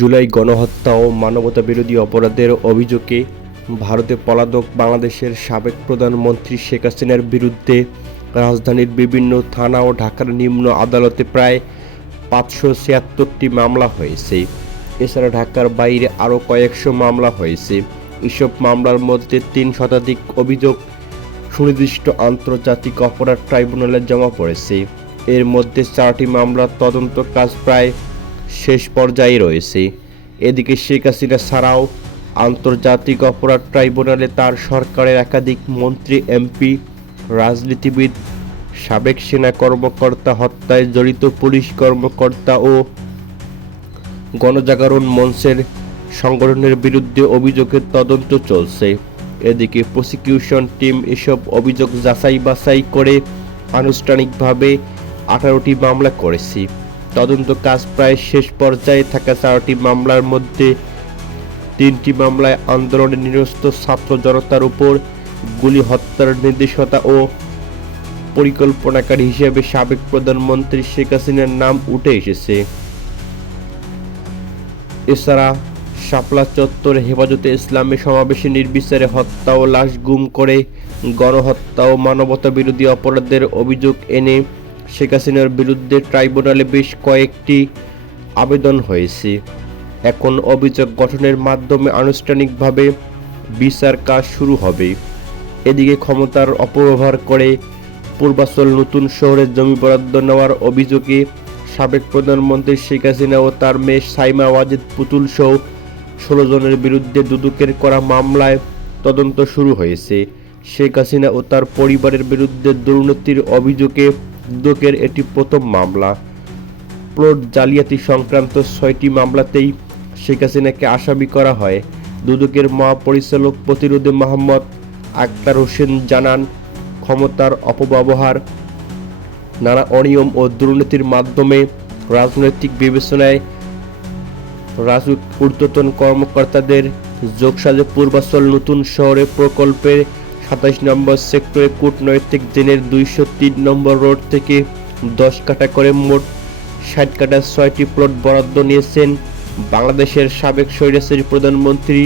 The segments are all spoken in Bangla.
জুলাই গণহত্যা ও মানবতাবিরোধী অপরাধের অভিযোগে ভারতে পলাতক বাংলাদেশের সাবেক প্রধানমন্ত্রী শেখ হাসিনার বিরুদ্ধে রাজধানীর বিভিন্ন থানা ও ঢাকার নিম্ন আদালতে প্রায় ৫৭৬টি মামলা হয়েছে। এছাড়া ঢাকার বাইরে আরও কয়েকশো মামলা হয়েছে। এসব মামলার মধ্যে ৩ শতাধিক অভিযোগ সুনির্দিষ্ট আন্তর্জাতিক অপরাধ ট্রাইব্যুনালে জমা পড়েছে। এর মধ্যে 4টি মামলার তদন্ত কাজ প্রায় শেষ পর্যায়ে রয়েছে। এদিকে শেখ হাসিনা ছাড়াও আন্তর্জাতিক অপরাধ ট্রাইব্যুনালে তার সরকারের একাধিক মন্ত্রী, এমপি, রাজনীতিবিদ, সাবেক সেনা কর্মকর্তা, হত্যায় জড়িত পুলিশ কর্মকর্তা ও গণজাগরণ মঞ্চের সংগঠনের বিরুদ্ধে অভিযোগের তদন্ত চলছে। এদিকে প্রসিকিউশন টিম এসব অভিযোগ যাচাই বাছাই করে আনুষ্ঠানিকভাবে 18টি মামলা করেছে। তদন্ত কাজ প্রায় শেষ পর্যায়ে থাকা 4টি মামলার মধ্যে 3টি মামলায় আন্দোলনে নিরস্ত ছাত্র জনতার উপর গুলি হত্যার নির্দেশতা ও পরিকল্পনাকারী হিসেবে সাবেক প্রধানমন্ত্রী শেখ হাসিনার নাম উঠে এসেছে। এছাড়া শাপলা চত্বরে হেফাজতে ইসলামের সমাবেশে নির্বিচারে হত্যা ও লাশ গুম করে গণহত্যা ও মানবতাবিরোধী অপরাধের অভিযোগ এনে শেখ হাসিনার বিরুদ্ধে ট্রাইব্যুনালে বেশ কয়েকটি আবেদন হয়েছে। এখন অভিযোগ গঠনের মাধ্যমে আনুষ্ঠানিকভাবে বিচার কাজ শুরু হবে। এদিকে ক্ষমতার অপব্যবহার করে পূর্বাচল নতুন শহরে জমি বরাদ্দ নেওয়ার অভিযোগে সাবেক প্রধানমন্ত্রী শেখ হাসিনা ও তার মেয়ে সাইমা ওয়াজেদ পুতুল সহ 16 জনের বিরুদ্ধে দুদকের করা মামলায় তদন্ত শুরু হয়েছে। শেখ হাসিনা ও তার পরিবারের বিরুদ্ধে দুর্নীতির অভিযোগে দুদকের এটি প্রথম মামলা। প্লট জালিয়াতি সংক্রান্ত 6টি মামলাতেই শেখ হাসিনাকে আসামি করা হয়। দুদকের মহাপরিচালক প্রতিরোধে মোহাম্মদ আক্তার হোসেন জানান, ক্ষমতার অপব্যবহার, নানা অনিয়ম ও দুর্নীতির মাধ্যমে রাজনৈতিক বিবেচনায় ঊর্ধ্বতন কর্মকর্তাদের যোগসাজে পূর্বাচল নতুন শহরে প্রকল্পের 27 নম্বর সেক্টরে কূটনৈতিক জেনের 203 নম্বর রোড থেকে 10 কাঠা করে মোট 60 কাঠা 6টি প্লট বরাদ্দ নিয়েছেন বাংলাদেশের সাবেক স্বৈরাচারী প্রধানমন্ত্রী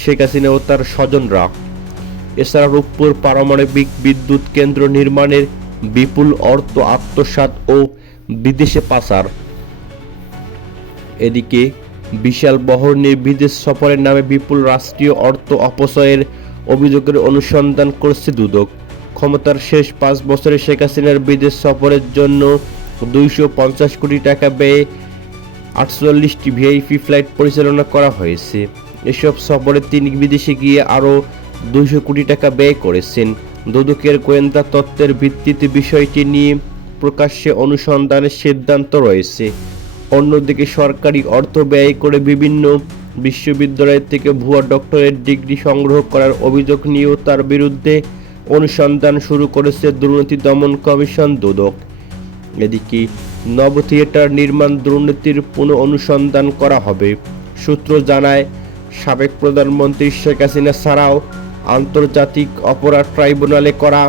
শেখ হাসিনা ও তার স্বজনরা। এছাড়া রূপপুর পারমাণবিক বিদ্যুৎ কেন্দ্র নির্মাণের বিপুল অর্থ আত্মসাৎ ও বিদেশে পাচার। এদিকে বিশাল বহর নিয়ে বিদেশ সফরের নামে বিপুল রাষ্ট্রীয় অর্থ অপচয়ের অভিযোগের অনুসন্ধান করছে দুদক। ক্ষমতার শেষ 5 বছরে শেখ হাসিনার বিদেশ সফরের জন্য 250 কোটি টাকা ব্যয়ে 48টি ভিআইপি ফ্লাইট পরিচালনা করা হয়েছে। এসব সফরে তিনি বিদেশে গিয়ে আরও 200 কোটি টাকা ব্যয় করেছেন। দুদকের গোয়েন্দা তথ্যের ভিত্তিতে বিষয়টি নিয়ে প্রকাশ্যে অনুসন্ধানের সিদ্ধান্ত রয়েছে। অন্যদিকে সরকারি অর্থ ব্যয় করে বিভিন্ন বিশ্ববিদ্যালয় থেকে ভুয়া ডক্টরেট ডিগ্রি সংগ্রহ করার অভিযোগ নিয়েও তার বিরুদ্ধে অনুসন্ধান শুরু করেছে দুর্নীতি দমন কমিশন দুদক। এদিকে নব থিয়েটার নির্মাণ দুর্নীতির পুনঃ অনুসন্ধান করা হবে। সূত্র জানায়, সাবেক প্রধানমন্ত্রী শেখ হাসিনা ছাড়াও আন্তর্জাতিক অপরাধ ট্রাইব্যুনালে করা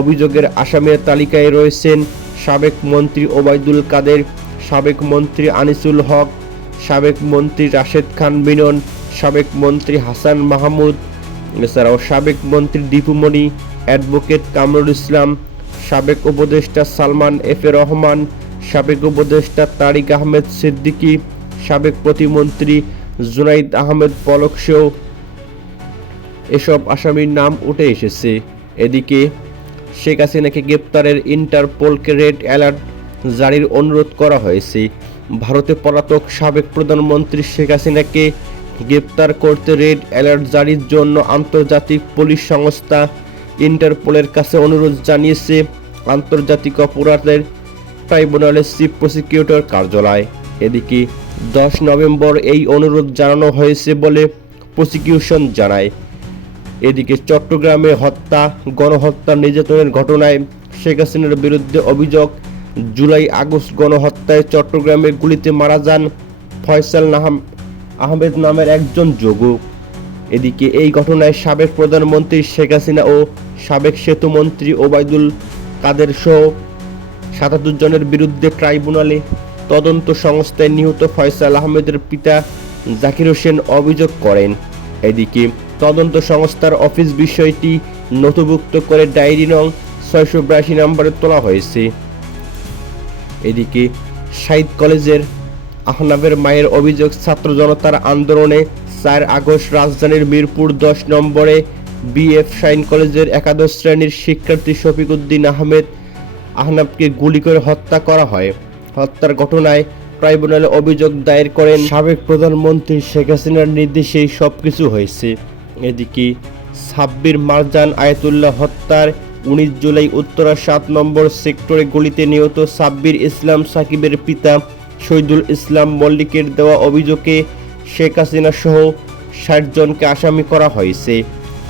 অভিযোগের আসামির তালিকায় রয়েছেন সাবেক মন্ত্রী ওবায়দুল কাদের, সাবেক মন্ত্রী আনিসুল হক, সাবেক মন্ত্রী রাশেদ খান মিনন, সাবেক মন্ত্রী হাসান মাহমুদ, এছাড়াও সাবেক মন্ত্রী দীপুমণি, অ্যাডভোকেট কামরুল ইসলাম, সাবেক উপদেষ্টা সালমান এফ এ রহমান, সাবেক উপদেষ্টা তারিক আহমেদ সিদ্দিকী, সাবেক প্রতিমন্ত্রী জুনাইদ আহমেদ পলক সহ এসব আসামির নাম উঠে এসেছে। এদিকে শেখ হাসিনাকে গ্রেপ্তারের ইন্টারপোলকে রেড অ্যালার্ট জারির অনুরোধ করা হয়েছে। ভারতে পলাতক সাবেক প্রধানমন্ত্রী শেখ হাসিনাকে গ্রেপ্তার করতে রেড অ্যালার্ট জারির জন্য আন্তর্জাতিক পুলিশ সংস্থা ইন্টারপোলের কাছে অনুরোধ জানিয়েছে আন্তর্জাতিক অপরাধের ট্রাইব্যুনালের চিফ প্রসিকিউটর কার্যালয়। এদিকে 10 নভেম্বর এই অনুরোধ জানানো হয়েছে বলে প্রসিকিউশন জানায়। এদিকে চট্টগ্রামে হত্যা, গণহত্যা, নির্যাতনের ঘটনায় শেখ হাসিনার বিরুদ্ধে অভিযোগ। জুলাই-আগস্ট গণহত্যায় চট্টগ্রামে গুলিতে মারা যান ফয়সাল আহমেদ নামের একজন যুবক। এদিকে এই ঘটনায় সাবেক প্রধানমন্ত্রী শেখ হাসিনা ও সাবেক সেতুমন্ত্রী ওবায়দুল কাদের সহ 77 জনের বিরুদ্ধে ট্রাইব্যুনালে তদন্ত সংস্থায় নিহত ফয়সাল আহমেদের পিতা জাকির হোসেন অভিযোগ করেন। এদিকে তদন্ত সংস্থার অফিস বিষয়টি নথিভুক্ত করে ডায়েরি নং 682 নম্বরে তোলা হয়েছে। এদিকে সাঈদ কলেজের আহনাফের মায়ের অভিযোগ, ছাত্র জনতার আন্দোলনে 4 আগস্ট রাজধানীর মিরপুর 10 নম্বরে বিএফ শাইন কলেজের একাদশ শ্রেণীর শিক্ষার্থী শফিক উদ্দিন আহমেদ আহনাফকে গুলি করে হত্যা করা হয়। হত্যার ঘটনায় ট্রাইব্যুনালে অভিযোগ দায়ের করেন সাবেক প্রধানমন্ত্রী শেখ হাসিনার নির্দেশেই সবকিছু হয়েছে। এদিকে সাব্বির মারজান আয়াতুল্লাহ হত্যার 19 জুলাই উত্তরা 7 নম্বর সেক্টরে গুলিতে নিহত সাব্বির ইসলাম সাকিবের পিতা শহীদুল ইসলাম মল্লিকের দেওয়া অভিযোগে শেখ হাসিনা সহ 60 জনকে আসামি করা হয়েছে।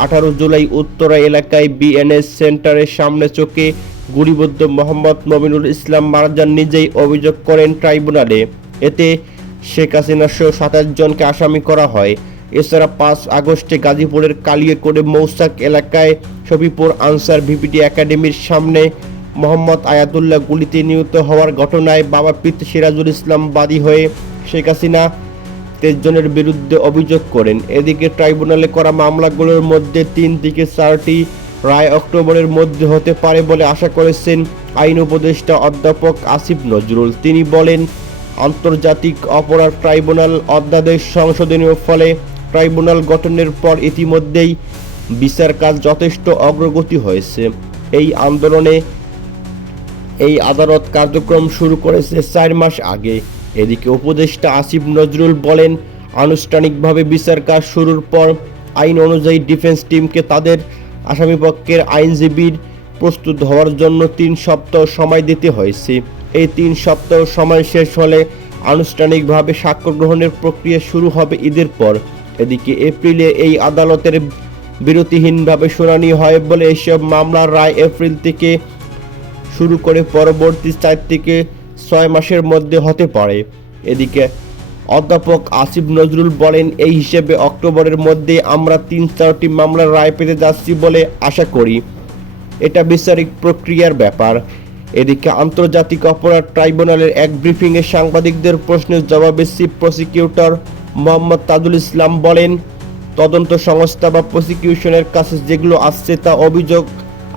18 জুলাই উত্তরা এলাকায় বিএনএস সেন্টারের সামনে চোখে গুলিবিদ্ধ মোহাম্মদ মমিনুল ইসলাম মারজান নিজেই অভিযোগ করেন ট্রাইব্যুনালে। এতে শেখ হাসিনা সহ 27 জনকে আসামি করা হয়। এছাড়া 5 আগস্টে গাজীপুরের কালিয়াকৈর মৌসাক এলাকায় শফিপুর আনসার ভিপিটি একাডেমির সামনে মোহাম্মদ আয়াতুল্লাহ গুলিতে নিহত হওয়ার ঘটনায় বাবা পিতা সিরাজুল ইসলাম বাদী হয়ে শেখ হাসিনা 23 জনের বিরুদ্ধে অভিযোগ করেন। এদিকে ট্রাইব্যুনালে করা মামলাগুলোর মধ্যে 3 থেকে 4টি রায় অক্টোবরের মধ্যে হতে পারে বলে আশা করেছেন আইন উপদেষ্টা অধ্যাপক আসিফ নজরুল। তিনি বলেন, আন্তর্জাতিক অপরাধ ট্রাইব্যুনাল অধ্যাদেশ সংশোধনীর ফলে ট্রাইব্যুনাল গঠনের পর ইতিমধ্যেই বিচার কাজ যথেষ্ট অগ্রগতি হয়েছে। এই আন্দোলনে এই আদালত কার্যক্রম শুরু করেছে 4 মাস আগে। এদিকে উপদেষ্টা আসিফ নজরুল বলেন, আনুষ্ঠানিকভাবে বিচার কাজ শুরুর পর আইন অনুযায়ী ডিফেন্স টিমকে তাদের আসামিপক্ষের আইনজীবীর প্রস্তুত হওয়ার জন্য 3 সপ্তাহ সময় দিতে হয়েছে। এই 3 সপ্তাহ সময় শেষ হলে আনুষ্ঠানিকভাবে সাক্ষ্য গ্রহণের প্রক্রিয়া শুরু হবে ঈদের পর। এদিকে এপ্রিলে এই আদালতের বিরতিহীনভাবে শুনানি হয় বলে এসব মামলার রায় এপ্রিল থেকে শুরু করে পরবর্তী 4 থেকে 6 মাসের মধ্যে হতে পারে। এদিকে অধ্যাপক আসিফ নজরুল বলেন, এই হিসেবে অক্টোবরের মধ্যে আমরা 3-4টি মামলার রায় পেতে যাচ্ছি বলে আশা করি। এটা বিচারিক প্রক্রিয়ার ব্যাপার। এদিকে আন্তর্জাতিক অপরাধ ট্রাইব্যুনালের এক ব্রিফিংয়ে সাংবাদিকদের প্রশ্নের জবাবে চিফ প্রসিকিউটর মোহাম্মদ তাজুল ইসলাম বলেন, তদন্ত সংস্থা বা প্রসিকিউশনের কাছে যেগুলো আসছে তা অভিযোগ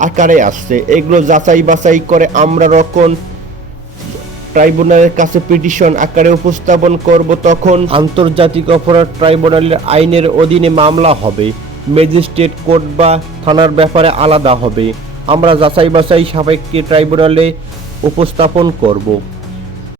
আকারে আসছে। এগুলো যাচাই বাছাই করে আমরা যখন ট্রাইব্যুনালের কাছে পিটিশন আকারে উপস্থাপন করব তখন আন্তর্জাতিক অপরাধ ট্রাইব্যুনালের আইনের অধীনে মামলা হবে। ম্যাজিস্ট্রেট কোর্ট বা থানার ব্যাপারে আলাদা হবে। আমরা যাচাই বাছাই সাপেক্ষে ট্রাইব্যুনালে উপস্থাপন করব।